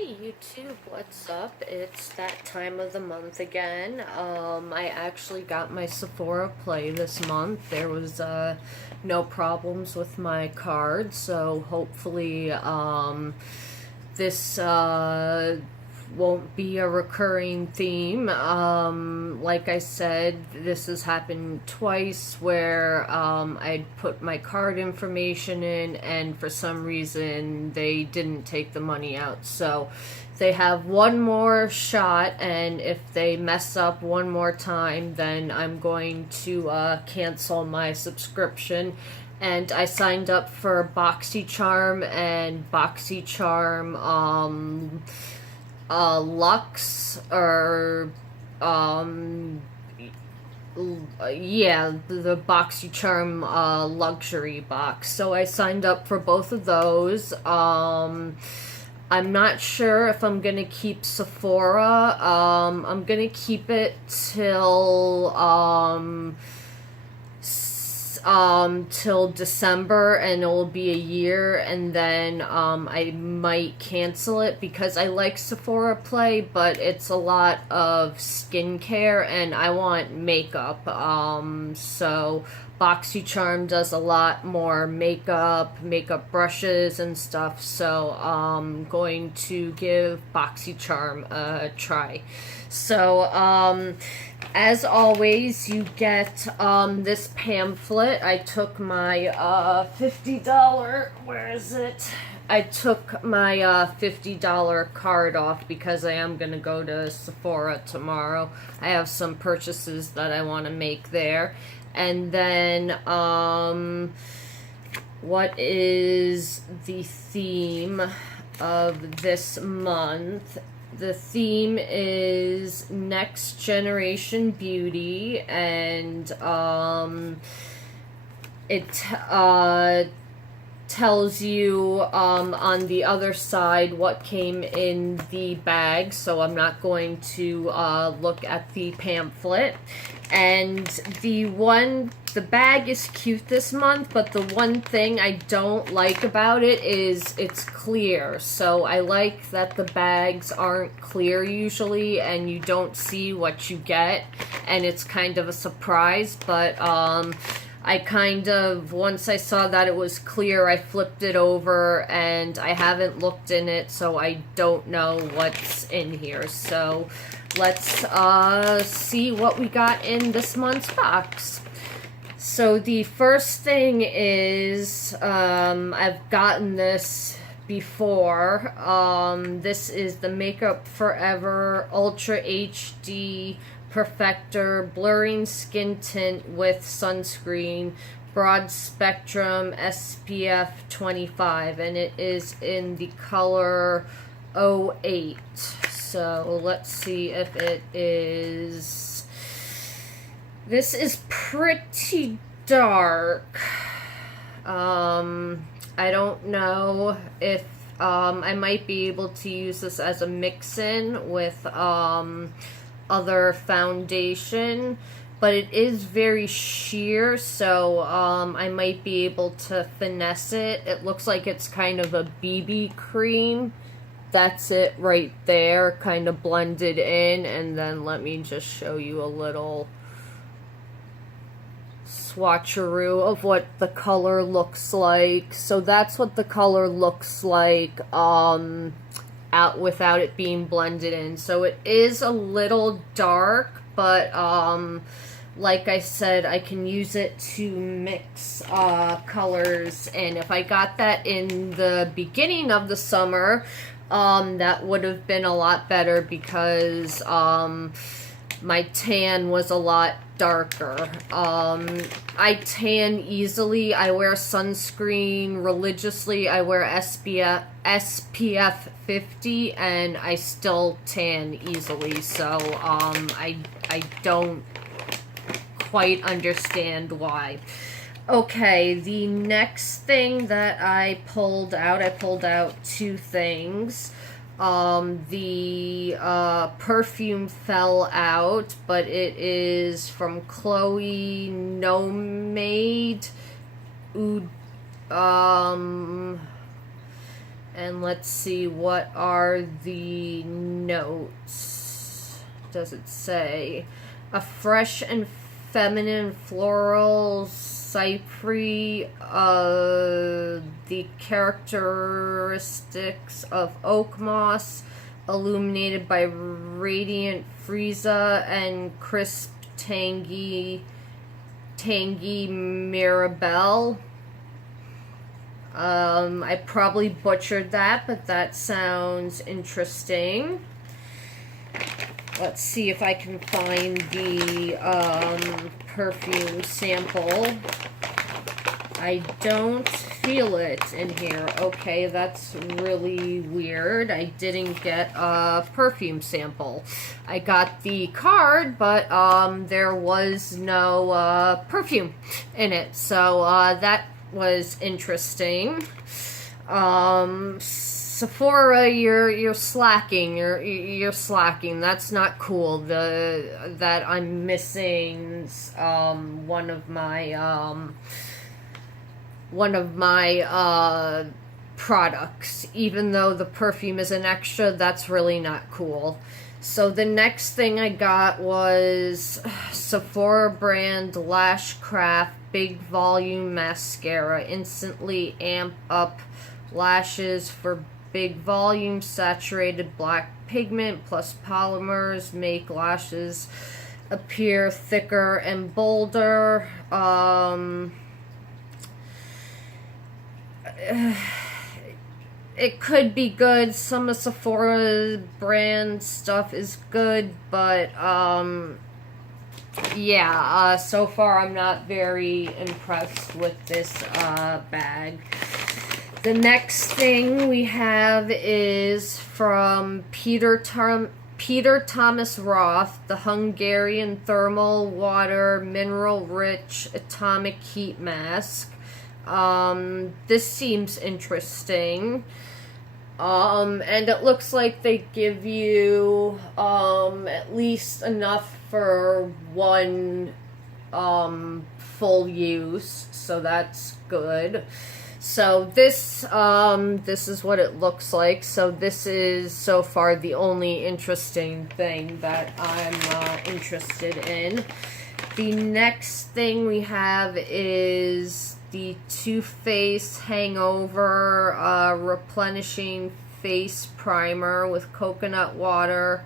Hey YouTube, what's up? It's that time of the month again. I actually got my Sephora Play this month. There was no problems with my card, so hopefully this won't be a recurring theme. Like I said, this has happened twice where I'd put my card information in and for some reason they didn't take the money out. So they have one more shot, and if they mess up one more time, then I'm going to cancel my subscription. And I signed up for BoxyCharm and BoxyCharm Lux or yeah, the BoxyCharm luxury box. So I signed up for both of those. I'm not sure if I'm gonna keep Sephora. I'm gonna keep it till December, and it will be a year, and then I might cancel it because I like Sephora Play, but it's a lot of skincare and I want makeup. So BoxyCharm does a lot more makeup brushes and stuff, so I'm going to give BoxyCharm a try. So as always, you get this pamphlet. I took my $50, where is it? I took my $50 card off because I am going to go to Sephora tomorrow. I have some purchases that I want to make there. And then, what is the theme of this month? The theme is Next Generation Beauty, and it tells you on the other side what came in the bag, so I'm not going to look at the pamphlet. And the bag is cute this month, but the one thing I don't like about it is it's clear. So I like that the bags aren't clear usually, and you don't see what you get, and it's kind of a surprise. But I kind of, once I saw that it was clear, I flipped it over, and I haven't looked in it, so I don't know what's in here. So let's see what we got in this month's box. So the first thing is, I've gotten this before. This is the Makeup Forever Ultra HD Perfector Blurring Skin Tint with Sunscreen, Broad Spectrum SPF 25, and it is in the color 08. So let's see if it is. This is pretty dark. I don't know if I might be able to use this as a mix-in with other foundation, but it is very sheer, so I might be able to finesse it. It looks like it's kind of a BB cream. That's it right there, kind of blended in. And then let me just show you a little swatcheroo of what the color looks like. So that's what the color looks like out without it being blended in. So it is a little dark, but like I said, I can use it to mix colors, and if I got that in the beginning of the summer, that would have been a lot better because my tan was a lot darker. I tan easily. I wear sunscreen religiously. I wear SPF 50, and I still tan easily. So I don't quite understand why. Okay, the next thing that I pulled out two things. The perfume fell out, but it is from Chloe Nomade And let's see, what are the notes? Does it say? A fresh and feminine floral cypre, the characteristics of oak moss, illuminated by radiant freesia and crisp tangy mirabelle. I probably butchered that, but that sounds interesting. Let's see if I can find the perfume sample. I don't feel it in here. Okay, that's really weird. I didn't get a perfume sample. I got the card, but there was no perfume in it. So that was interesting. Sephora, you're slacking. You're slacking. That's not cool. That I'm missing one of my products, even though the perfume is an extra. That's really not cool. So the next thing I got was Sephora brand Lash Craft Big Volume Mascara. Instantly amp up lashes for big volume. Saturated black pigment plus polymers make lashes appear thicker and bolder. It could be good. Some of Sephora brand stuff is good, but yeah, so far I'm not very impressed with this bag. The next thing we have is from Peter Thomas Roth, the Hungarian Thermal Water Mineral Rich Atomic Heat Mask. This seems interesting. And it looks like they give you at least enough for one full use, so that's good. So this is what it looks like. So this is so far the only interesting thing that I'm interested in. The next thing we have is the Too Faced Hangover Replenishing Face Primer with coconut water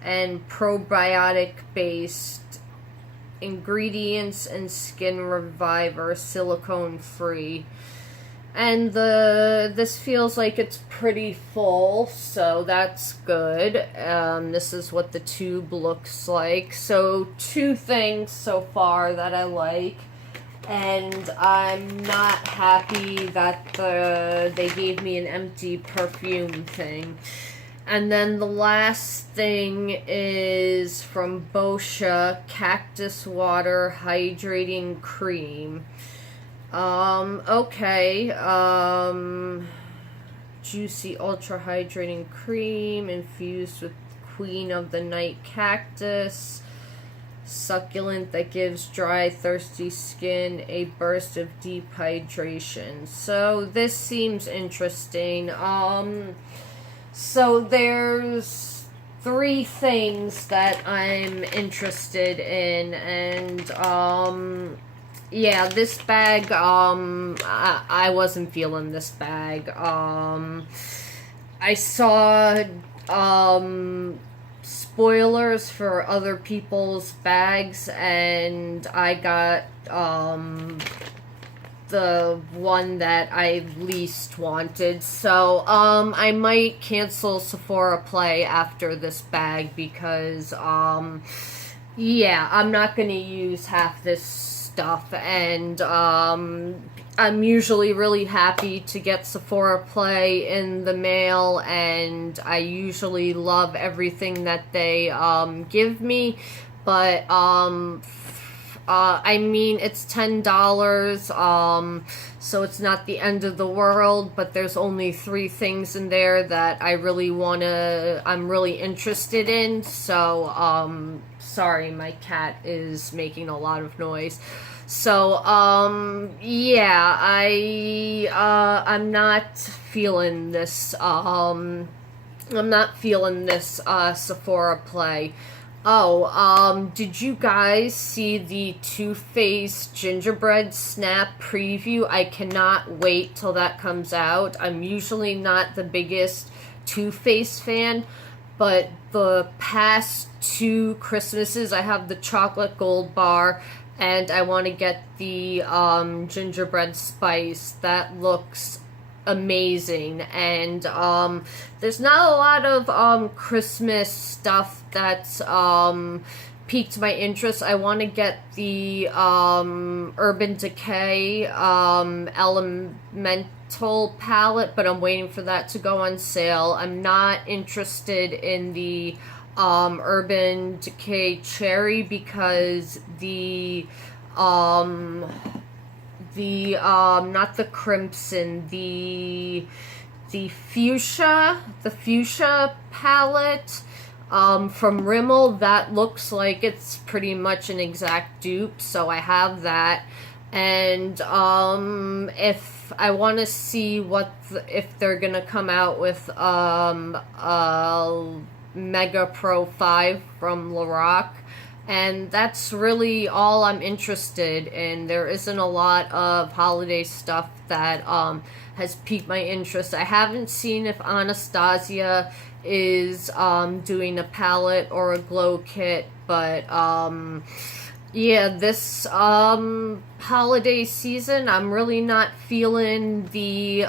and probiotic-based ingredients and skin reviver, silicone-free. And this feels like it's pretty full, so that's good. This is what the tube looks like. So 2 things so far that I like. And I'm not happy that they gave me an empty perfume thing. And then the last thing is from Boscia Cactus Water Hydrating Cream. Okay. Juicy Ultra Hydrating Cream infused with Queen of the Night Cactus. Succulent that gives dry, thirsty skin a burst of deep hydration. So this seems interesting. So there's 3 things that I'm interested in, and yeah, this bag, I wasn't feeling this bag. I saw spoilers for other people's bags, and I got the one that I least wanted. So I might cancel Sephora Play after this bag because yeah, I'm not going to use half this stuff, and I'm usually really happy to get Sephora Play in the mail, and I usually love everything that they give me, but I mean, it's $10, so it's not the end of the world, but there's only 3 things in there that I'm really interested in, so sorry, my cat is making a lot of noise. So, yeah, I'm not feeling this, I'm not feeling this, Sephora play. Oh, did you guys see the Too Faced Gingerbread Snap preview? I cannot wait till that comes out. I'm usually not the biggest Too Faced fan, but the past 2 Christmases, I have the chocolate gold bar, and I want to get the gingerbread spice. That looks amazing. And there's not a lot of Christmas stuff that's piqued my interest. I want to get the Urban Decay Elemental palette, but I'm waiting for that to go on sale. I'm not interested in the Urban Decay Cherry because not the crimson, the fuchsia palette from Rimmel, that looks like it's pretty much an exact dupe, so I have that. And if I want to see if they're gonna come out with Mega Pro 5 from Lorac, and that's really all I'm interested in. There isn't a lot of holiday stuff that has piqued my interest. I haven't seen if Anastasia is doing a palette or a glow kit, but yeah, this holiday season, I'm really not feeling the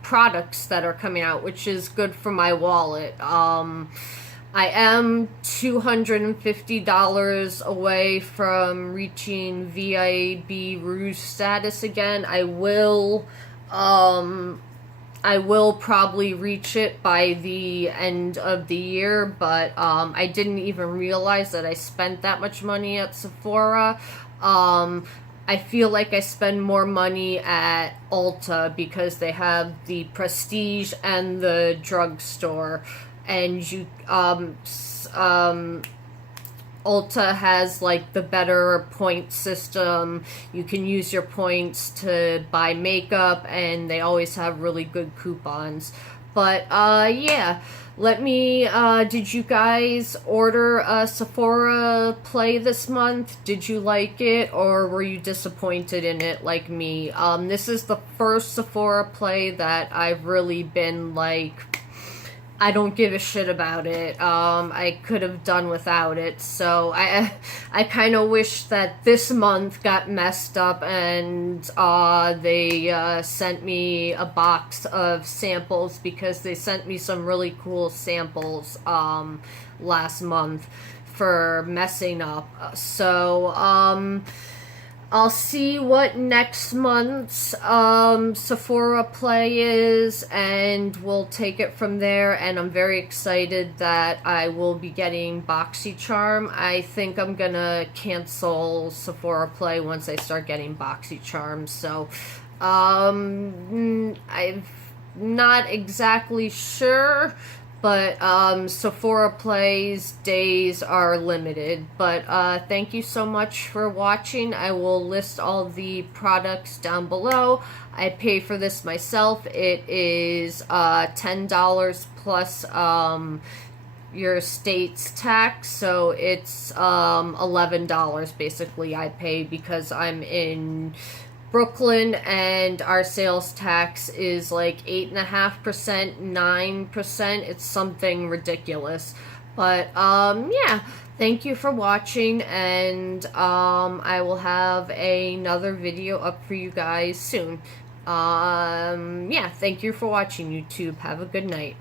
products that are coming out, which is good for my wallet. I am $250 away from reaching VIB Rouge status again. I will probably reach it by the end of the year, but I didn't even realize that I spent that much money at Sephora. I feel like I spend more money at Ulta because they have the prestige and the drugstore, and Ulta has like the better point system. You can use your points to buy makeup, and they always have really good coupons. But yeah, did you guys order a Sephora play this month? Did you like it, or were you disappointed in it like me? This is the first Sephora play that I've really been like, I don't give a shit about it. I could have done without it. So I kind of wish that this month got messed up and they sent me a box of samples, because they sent me some really cool samples last month for messing up. So I'll see what next month's Sephora play is, and we'll take it from there. And I'm very excited that I will be getting BoxyCharm. I think I'm gonna cancel Sephora play once I start getting BoxyCharm. So I'm not exactly sure, but Sephora Play's days are limited. But thank you so much for watching. I will list all the products down below. I pay for this myself. It is $10 plus your state's tax, so it's $11 basically I pay, because I'm in Brooklyn, and our sales tax is like 8.5%, 9%. It's something ridiculous. But yeah, thank you for watching, and I will have another video up for you guys soon. Yeah, thank you for watching, YouTube. Have a good night.